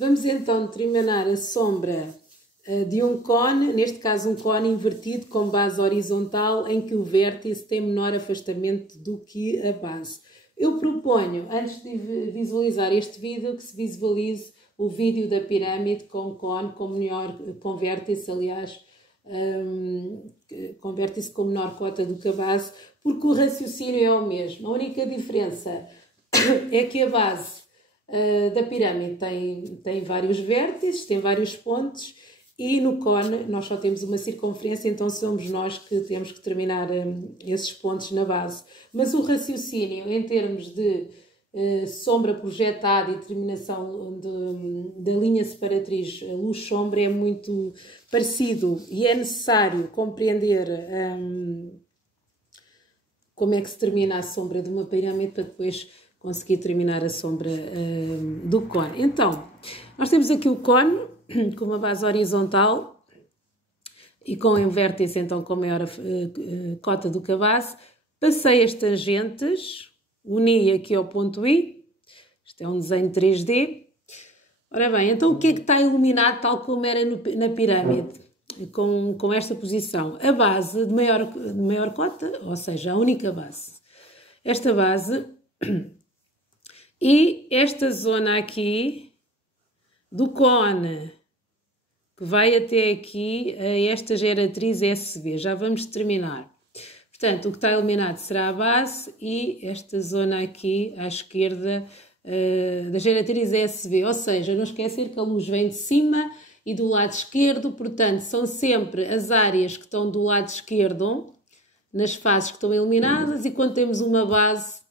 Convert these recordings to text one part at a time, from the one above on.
Vamos então determinar a sombra de um cone, neste caso um cone invertido com base horizontal, em que o vértice tem menor afastamento do que a base. Eu proponho, antes de visualizar este vídeo, que se visualize o vídeo da pirâmide com cone, com vértice, aliás, com vértice com menor cota do que a base, porque o raciocínio é o mesmo. A única diferença é que a base da pirâmide tem vários vértices, tem vários pontos, e no cone nós só temos uma circunferência, então somos nós que temos que terminar esses pontos na base. Mas o raciocínio em termos de sombra projetada e terminação da linha separatriz luz-sombra é muito parecido, e é necessário compreender como é que se termina a sombra de uma pirâmide para depois conseguir terminar a sombra do cone. Então, nós temos aqui o cone com uma base horizontal e com um vértice então com maior cota do que a base. Passei as tangentes, uni aqui ao ponto I. Isto é um desenho 3D. Ora bem, então o que é que está iluminado tal como era na pirâmide? Com esta posição. A base de maior cota, ou seja, a única base. Esta base e esta zona aqui do cone, que vai até aqui a esta geratriz SV. Já vamos terminar. Portanto, o que está iluminado será a base e esta zona aqui à esquerda da geratriz SV. Ou seja, não esquecer que a luz vem de cima e do lado esquerdo, portanto, são sempre as áreas que estão do lado esquerdo, nas faces que estão iluminadas, e quando temos uma base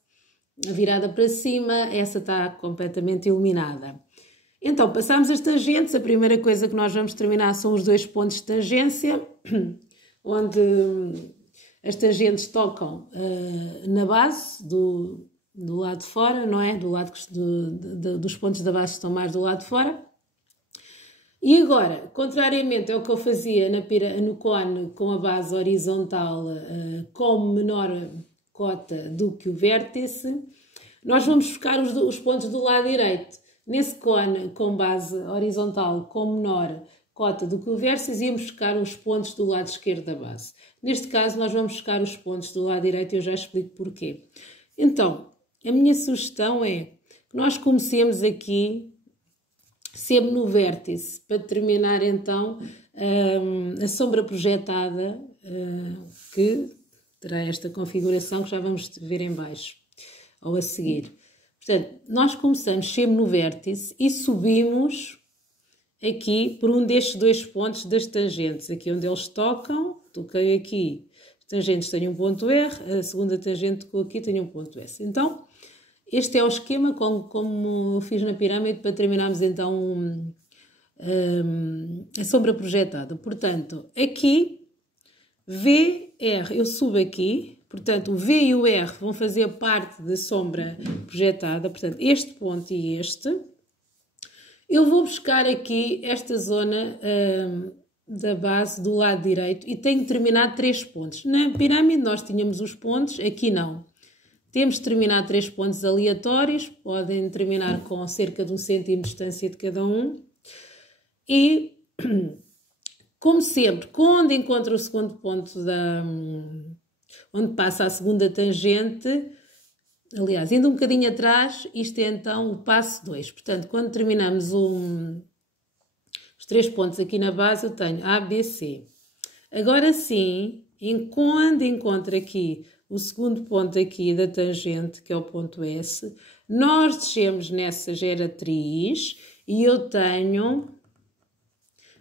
virada para cima, essa está completamente iluminada. Então, passamos as tangentes. A primeira coisa que nós vamos terminar são os dois pontos de tangência, onde as tangentes tocam na base do lado de fora, não é? Do lado dos pontos da base estão mais do lado de fora. E agora, contrariamente ao que eu fazia no cone com a base horizontal com menor cota do que o vértice, nós vamos buscar os pontos do lado direito. Nesse cone com base horizontal com menor cota do que o vértice, íamos buscar os pontos do lado esquerdo da base. Neste caso, nós vamos buscar os pontos do lado direito e eu já explico porquê. Então, a minha sugestão é que nós comecemos aqui sempre no vértice, para determinar então a sombra projetada, que terá esta configuração que já vamos ver em baixo, ou a seguir. Portanto, nós começamos sempre no vértice e subimos aqui por um destes dois pontos das tangentes, aqui onde eles tocam, toquei aqui, as tangentes têm um ponto R, a segunda tangente tocou aqui, tem um ponto S. Então, este é o esquema como eu fiz na pirâmide para terminarmos então a sombra projetada. Portanto, aqui, V, R, eu subo aqui, portanto o V e o R vão fazer parte da sombra projetada, portanto este ponto e este. Eu vou buscar aqui esta zona da base do lado direito e tenho terminado 3 pontos. Na pirâmide nós tínhamos os pontos, aqui não. Temos de terminar 3 pontos aleatórios, podem terminar com cerca de 1 cêntimo de distância de cada um. E, como sempre, quando encontro o segundo ponto onde passa a segunda tangente, aliás, indo um bocadinho atrás, isto é então o passo 2. Portanto, quando terminamos os 3 pontos aqui na base, eu tenho A, B, C. Agora sim, quando encontro aqui o segundo ponto aqui da tangente, que é o ponto S, nós descemos nessa geratriz e eu tenho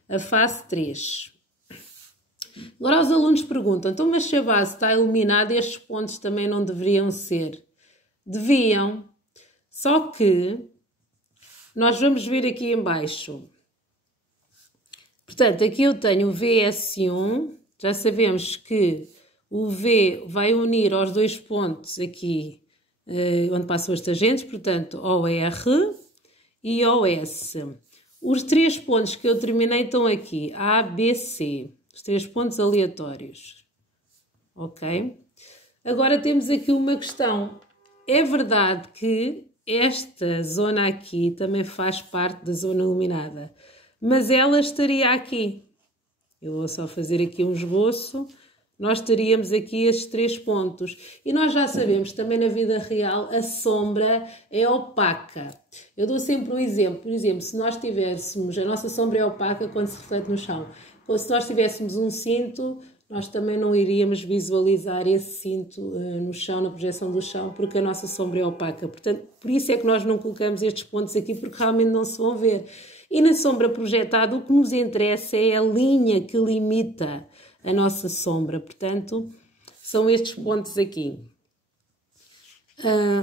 a face 3. Agora os alunos perguntam, então mas se a base está iluminada, estes pontos também não deveriam ser? Deviam, só que nós vamos ver aqui em baixo. Portanto, aqui eu tenho o VS1, já sabemos que o V vai unir aos dois pontos aqui, onde passam as tangentes, portanto, ao R e ao S. Os 3 pontos que eu terminei estão aqui, A, B, C. Os 3 pontos aleatórios. Ok? Agora temos aqui uma questão. É verdade que esta zona aqui também faz parte da zona iluminada, mas ela estaria aqui. Eu vou só fazer aqui um esboço. Nós teríamos aqui estes 3 pontos. E nós já sabemos, também na vida real, a sombra é opaca. Eu dou sempre um exemplo. Por exemplo, se nós tivéssemos... A nossa sombra é opaca quando se reflete no chão. Ou se nós tivéssemos um cinto, nós também não iríamos visualizar esse cinto no chão, na projeção do chão, porque a nossa sombra é opaca. Portanto, por isso é que nós não colocamos estes pontos aqui, porque realmente não se vão ver. E na sombra projetada, o que nos interessa é a linha que limita a nossa sombra. Portanto, são estes pontos aqui.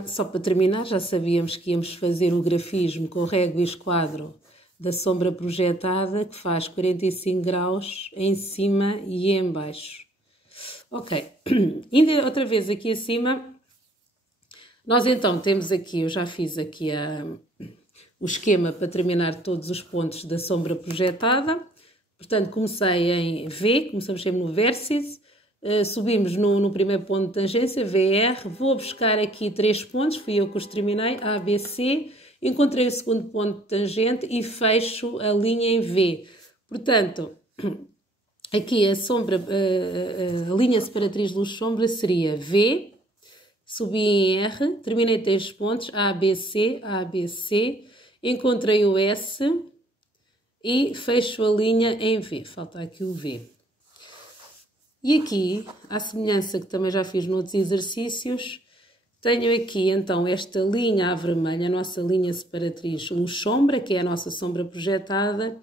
Só para terminar, já sabíamos que íamos fazer o grafismo com régua e esquadro da sombra projetada, que faz 45 graus em cima e em baixo. Ok, indo outra vez aqui acima, nós então temos aqui, eu já fiz aqui o esquema para terminar todos os pontos da sombra projetada. Portanto, comecei em V, começamos sempre no vértice, subimos no primeiro ponto de tangência, VR, vou buscar aqui 3 pontos, fui eu que os terminei, A, B, C, encontrei o segundo ponto de tangente e fecho a linha em V. Portanto, aqui a linha separatriz luz-sombra seria V, subi em R, terminei 3 pontos, A, B, C, encontrei o S, e fecho a linha em V. Falta aqui o V. E aqui, à semelhança que também já fiz noutros exercícios, tenho aqui então esta linha à vermelha, a nossa linha separatriz luz-sombra, que é a nossa sombra projetada.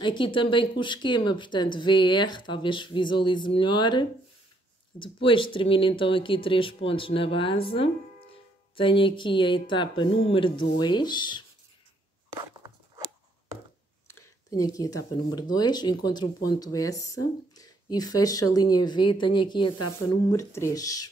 Aqui também com o esquema, portanto, VR, talvez visualize melhor. Depois termino então aqui 3 pontos na base. Tenho aqui a etapa número 2. Tenho aqui a etapa número 2, encontro o ponto S e fecho a linha em V e tenho aqui a etapa número 3.